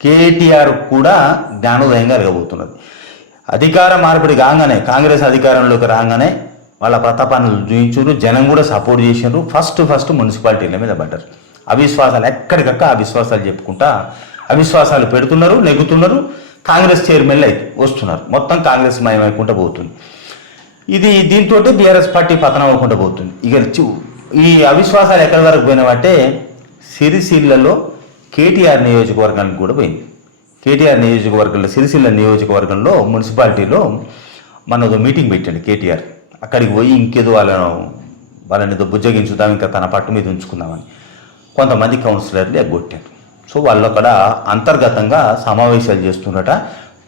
కేటీఆర్ కూడా జ్ఞానోదయంగా కలగబోతున్నది అధికార మార్పిడి కాగానే కాంగ్రెస్ అధికారంలోకి రాగానే వాళ్ళ ప్రతాపాన్ని చూయించారు జనం కూడా సపోర్ట్ చేశారు ఫస్ట్ ఫస్ట్ మున్సిపాలిటీల మీద పడ్డారు. అవిశ్వాసాలు ఎక్కడికక్క అవిశ్వాసాలు చెప్పుకుంటా అవిశ్వాసాలు పెడుతున్నారు నెగ్గుతున్నారు. కాంగ్రెస్ చైర్మన్లు అయితే వస్తున్నారు. మొత్తం కాంగ్రెస్ మయమైకుండా పోతుంది. ఇది దీంతో బీఆర్ఎస్ పార్టీ పతనం అవ్వకుండా పోతుంది. ఇక ఈ అవిశ్వాసాలు ఎక్కడి వరకు పోయినావంటే సిరిసిల్లలో కేటీఆర్ నియోజకవర్గానికి కూడా పోయింది. కేటీఆర్ నియోజకవర్గంలో సిరిసిల్ల నియోజకవర్గంలో మున్సిపాలిటీలో మన మీటింగ్ పెట్టండి కేటీఆర్. అక్కడికి పోయి ఇంకేదో వాళ్ళను వాళ్ళని ఏదో బుజ్జగించుదాం ఇంకా తన పట్టు మీద ఉంచుకుందామని కొంతమంది కౌన్సిలర్లు ఎగ్గొట్టారు. సో వాళ్ళు అక్కడ అంతర్గతంగా సమావేశాలు చేస్తున్నట.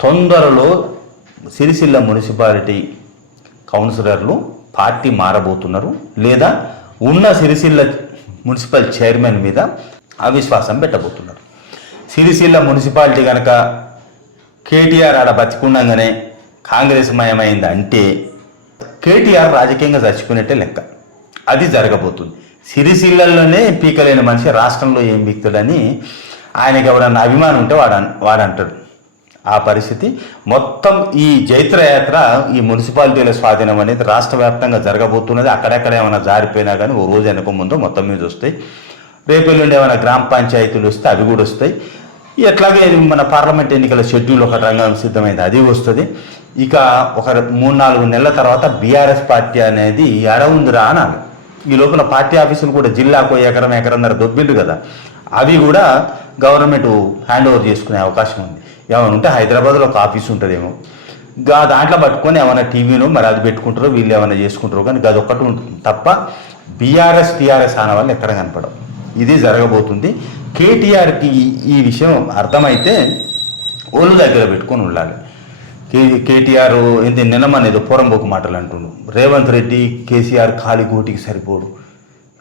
తొందరలో సిరిసిల్ల మున్సిపాలిటీ కౌన్సిలర్లు పార్టీ మారబోతున్నారు. లేదా ఉన్న సిరిసిల్ల మున్సిపల్ చైర్మన్ మీద అవిశ్వాసం పెట్టబోతున్నారు. సిరిసిల్ల మున్సిపాలిటీ కనుక కేటీఆర్ ఆడ బతికుండగానే కాంగ్రెస్ మయమైంది అంటే కేటీఆర్ రాజకీయంగా చచ్చిపోయినట్టే లెక్క. అది జరగబోతుంది. సిరిసిల్లలోనే పీకలేని మనిషి రాష్ట్రంలో ఏం వ్యక్తుడని ఆయనకి ఎవడన్నా అభిమానం ఉంటే వాడు అన్- వాడంటాడు. ఆ పరిస్థితి మొత్తం ఈ జైత్రయాత్ర ఈ మున్సిపాలిటీల స్వాధీనం అనేది రాష్ట్ర వ్యాప్తంగా జరగబోతున్నది. అక్కడెక్కడ ఏమైనా జారిపోయినా కానీ ఓ రోజు వెనక ముందు మొత్తం మీద వస్తాయి. రేపు ఎల్లుండి ఏమైనా గ్రామ పంచాయతీలు వస్తే అవి కూడా వస్తాయి. ఎట్లాగే మన పార్లమెంట్ ఎన్నికల షెడ్యూల్ ఒక రంగం సిద్ధమైంది అది వస్తుంది. ఇక ఒక మూడు నాలుగు నెలల తర్వాత బీఆర్ఎస్ పార్టీ అనేది ఎడవుందిరా ఉందిరా అనాలి. ఈ లోపల పార్టీ ఆఫీసులు కూడా జిల్లాకు ఎకరం ఎకరంన్నర దొబ్బిండు కదా. అవి కూడా గవర్నమెంట్ హ్యాండ్ ఓవర్ చేసుకునే అవకాశం ఉంది. ఏమైనా ఉంటే హైదరాబాద్లో ఒక ఆఫీస్ ఉంటుందేమో. గా దాంట్లో పట్టుకొని ఏమైనా టీవీను మరి అది పెట్టుకుంటారో వీళ్ళు ఏమైనా చేసుకుంటారో కానీ అది ఒక్కటి ఉంటుంది. తప్ప బీఆర్ఎస్ టీఆర్ఎస్ అనే వాళ్ళు ఎక్కడ కనపడవు. ఇది జరగబోతుంది. కేటీఆర్కి ఈ- విషయం అర్థమైతే ఒళ్ళు దగ్గర పెట్టుకొని ఉండాలి. కే కేటీఆర్ ఏంటి నిన్నమని ఏదో మాటలు అంటుండు. రేవంత్ రెడ్డి కేసీఆర్ ఖాళీ గోటికి సరిపోడు.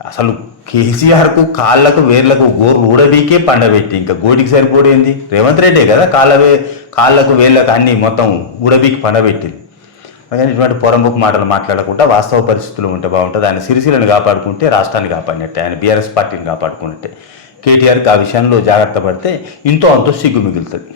అసలు కేసీఆర్కు కాళ్ళకు వేర్లకు గోరు ఊడబీకే పండబెట్టి ఇంకా గోటికి సరిపోడేంది రేవంత్ రెడ్డే కదా కాళ్ళ వే కాళ్ళకు వేర్లకు అన్ని మొత్తం ఊడబీకి పండబెట్టింది ఇటువంటి పొరంబుకు మాటలు మాట్లాడకుండా వాస్తవ పరిస్థితులు ఉంటే బాగుంటుంది. ఆయన సిరిసిలను కాపాడుకుంటే రాష్ట్రాన్ని కాపాడినట్టే. ఆయన బీఆర్ఎస్ పార్టీని కాపాడుకున్నట్టే. కేటీఆర్కి ఆ విషయంలో జాగ్రత్త పడితే ఇంతో అంతో సిగ్గు మిగులుతుంది.